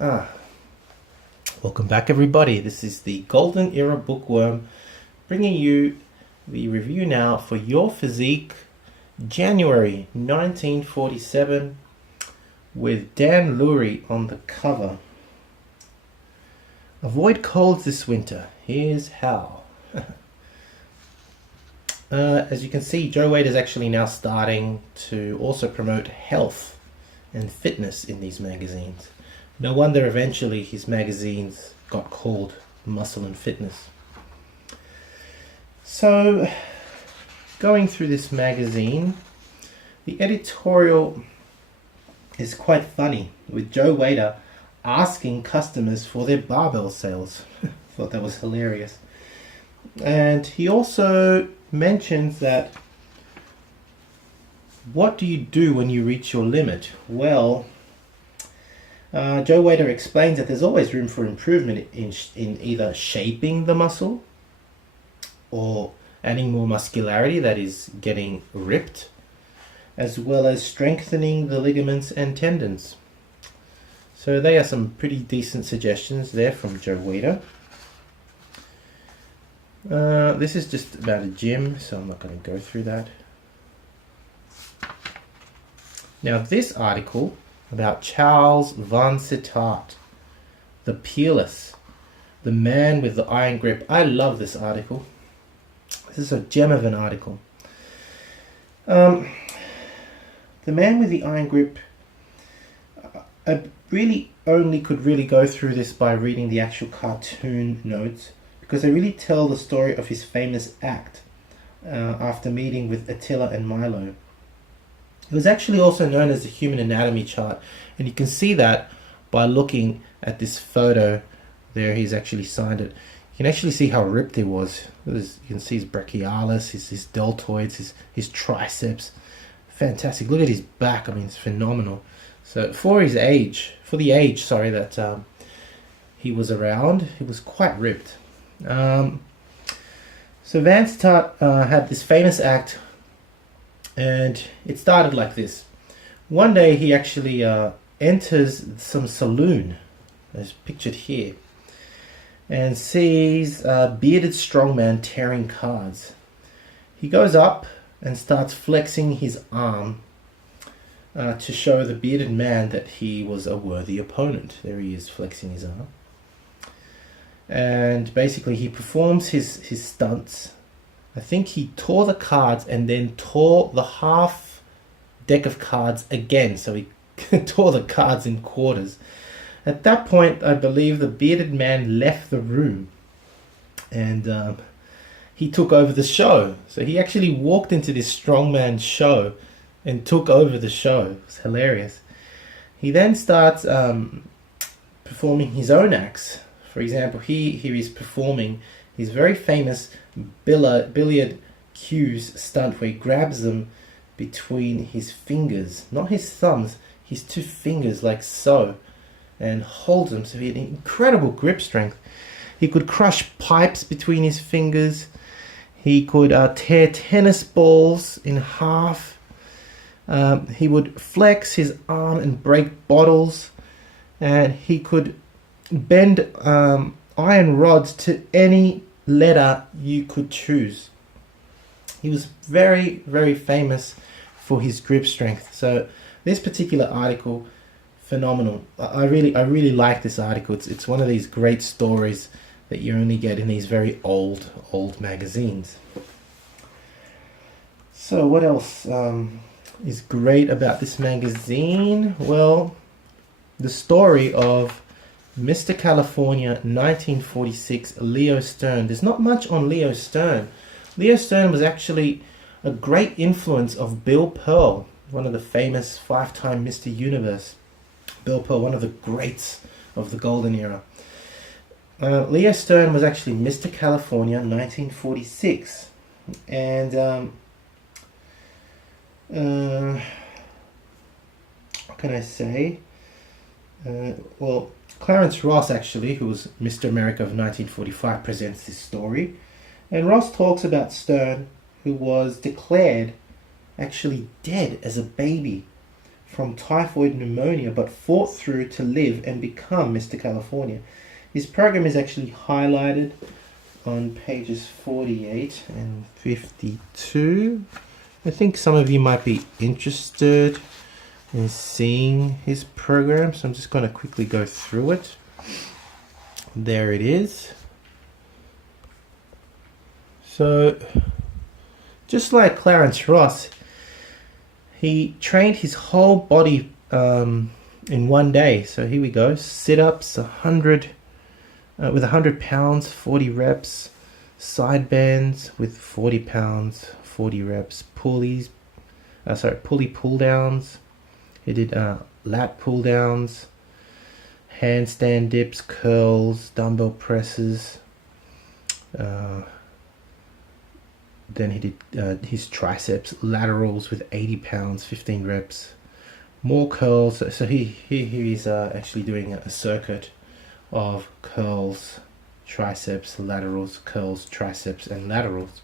Ah, Welcome back, everybody. This is the Golden Era Bookworm bringing you the review now for Your Physique, January 1947, with Dan Lurie on the cover. Avoid colds this winter. Here's how. As you can see, Joe Weider is actually now starting to also promote health and fitness in these magazines. No wonder eventually his magazines got called Muscle and Fitness. So, going through this magazine, the editorial is quite funny, with Joe Weider asking customers for their barbell sales. Thought that was hilarious. And he also mentions that, what do you do when you reach your limit? Well, Joe Weider explains that there's always room for improvement in either shaping the muscle or adding more muscularity, that is getting ripped, as well as strengthening the ligaments and tendons. So they are some pretty decent suggestions there from Joe Weider. This is just about a gym, so I'm not going to go through that. Now this article about Charles Vansittart, the peerless, the man with the iron grip. I love this article. This is a gem of an article. The man with the iron grip, I really only could really go through this by reading the actual cartoon notes, because they really tell the story of his famous act after meeting with Attila and Milo. It was actually also known as the human anatomy chart, and you can see that by looking at this photo there. He's actually signed it. You can actually see how ripped he was. You can see his brachialis, his deltoids, his triceps. Fantastic. Look at his back. I mean, it's phenomenal. So for the age that he was around, he was quite ripped. So Vansittart had this famous act, and it started like this. One day he actually enters some saloon, as pictured here, and sees a bearded strongman tearing cards. He goes up and starts flexing his arm to show the bearded man that he was a worthy opponent. There he is, flexing his arm. And basically he performs his stunts. I think he tore the cards and then tore the half deck of cards again. So he tore the cards in quarters. At that point, I believe the bearded man left the room, and he took over the show. So he actually walked into this strongman show and took over the show. It was hilarious. He then starts performing his own acts. For example, here he's performing his very famous billiard cues stunt, where he grabs them between his fingers, not his thumbs, his two fingers, like so, and holds them. So he had incredible grip strength. He could crush pipes between his fingers. He could tear tennis balls in half. He would flex his arm and break bottles, and he could bend iron rods to any letter you could choose. He was very, very famous for his grip strength. So this particular article, phenomenal. I really like this article. It's one of these great stories that you only get in these very old magazines. So what else is great about this magazine? Well, the story of Mr. California 1946, Leo Stern. There's not much on Leo Stern. Leo Stern was actually a great influence of Bill Pearl, one of the famous 5-time Mr. Universe. Bill Pearl, one of the greats of the golden era. Leo Stern was actually Mr. California 1946. And what can I say? Well, Clarence Ross, actually, who was Mr. America of 1945, presents this story. And Ross talks about Stern, who was declared actually dead as a baby from typhoid pneumonia, but fought through to live and become Mr. California. His program is actually highlighted on pages 48 and 52. I think some of you might be interested in seeing his program, so I'm just going to quickly go through it. There it is. So, just like Clarence Ross, he trained his whole body in one day. So here we go: sit-ups, 100 with 100 pounds, 40 reps; side bends with 40 pounds, 40 reps; pulley pull downs. He did lat pull downs, handstand dips, curls, dumbbell presses. Then he did his triceps laterals with 80 pounds, 15 reps, more curls. So he's actually doing a circuit of curls, triceps, laterals, curls, triceps, and laterals.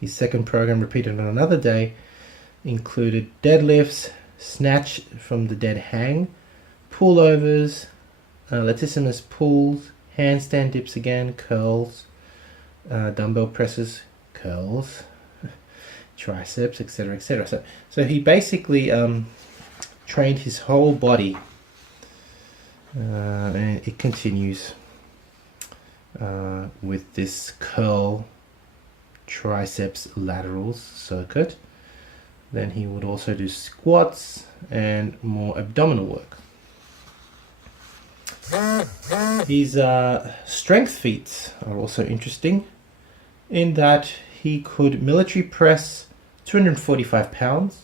His second program, repeated on another day, included deadlifts, snatch from the dead hang, pullovers, latissimus pulls, handstand dips again, curls, dumbbell presses, curls, triceps, etc., etc. So he basically trained his whole body, and it continues with this curl, triceps, laterals circuit. Then he would also do squats and more abdominal work. His strength feats are also interesting in that he could military press 245 pounds,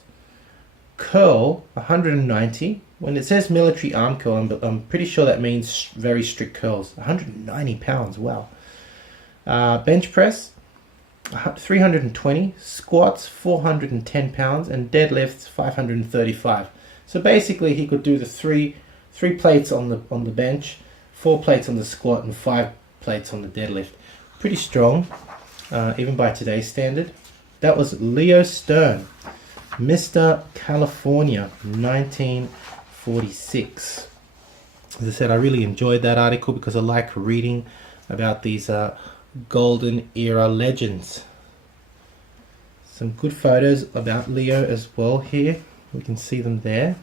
curl 190. When it says military arm curl, I'm pretty sure that means very strict curls. 190 pounds, wow. Bench press 320, squats 410 pounds, and deadlifts 535. So basically he could do the three plates on the bench, 4 plates on the squat, and 5 plates on the deadlift. Pretty strong, even by today's standard. That was Leo Stern, Mr. California, 1946. As I said, I really enjoyed that article because I like reading about these golden era legends. Some good photos about Leo as well here. We can see them there.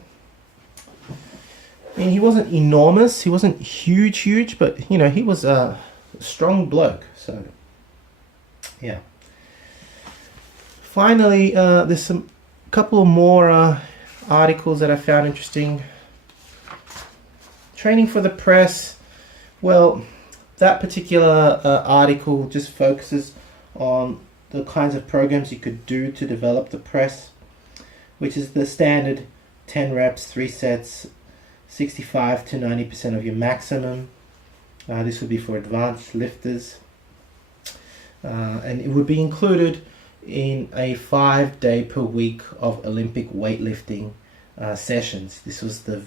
I mean, he wasn't enormous, he wasn't huge, but you know, he was a strong bloke. So yeah. Finally, there's a couple more articles that I found interesting. Training for the press. Well, that particular article just focuses on the kinds of programs you could do to develop the press, which is the standard 10 reps, 3 sets, 65 to 90% of your maximum. This would be for advanced lifters. And it would be included in a 5-day per week of Olympic weightlifting sessions. This was the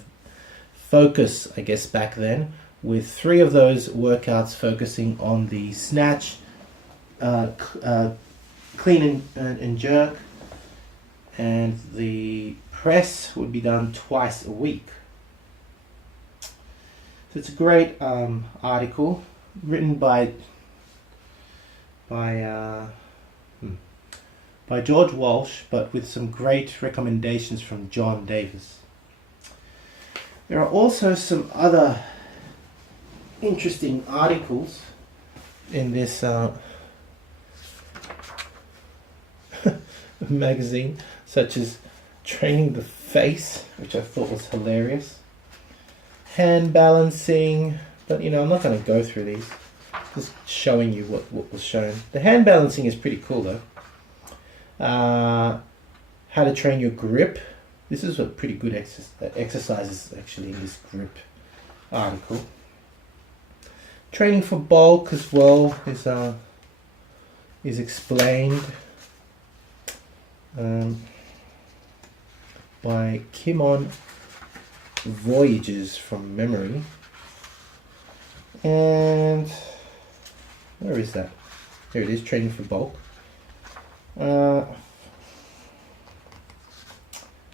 focus, I guess, back then, with 3 of those workouts focusing on the snatch, clean and jerk, and the press would be done twice a week. So it's a great article written by George Walsh, but with some great recommendations from John Davis. There are also some other interesting articles in this magazine, such as Training the Face, which I thought was hilarious, hand balancing, but you know, I'm not going to go through these, just showing you what was shown. The hand balancing is pretty cool though. How to train your grip. This is a pretty good exercises actually in this grip article. Training for bulk as well is explained by Kimon Voyages from Memory. And where is that? There it is, training for bulk.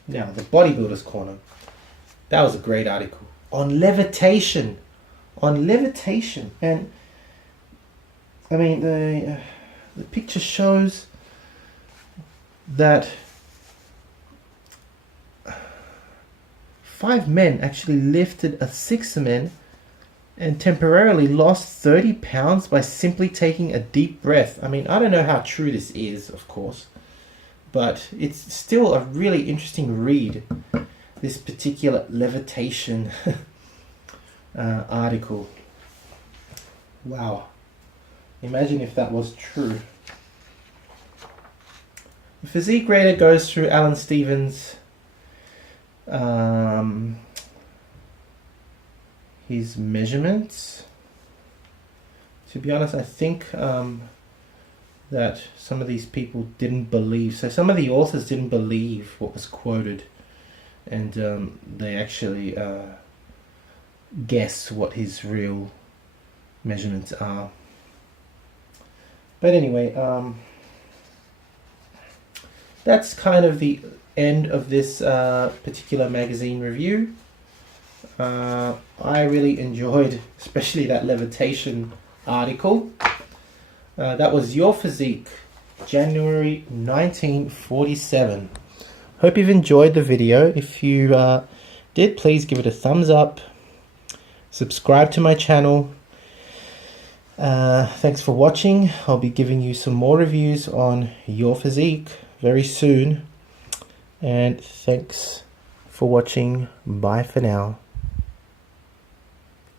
Now, the bodybuilder's corner. That was a great article on levitation. On levitation. And I mean, the picture shows that 5 men actually lifted a 6 men and temporarily lost 30 pounds by simply taking a deep breath. I mean, I don't know how true this is, of course, but it's still a really interesting read, this particular levitation article. Wow. Imagine if that was true. The physique grader goes through Alan Stevens' his measurements. To be honest, I think that some of these people didn't believe, so some of the authors didn't believe what was quoted, and they actually guess what his real measurements are. But anyway, that's kind of the end of this particular magazine review. I really enjoyed especially that levitation article. That was Your Physique, January 1947. Hope you've enjoyed the video. If you did, please give it a thumbs up. Subscribe to my channel. Thanks for watching. I'll be giving you some more reviews on Your Physique very soon. And thanks for watching. Bye for now.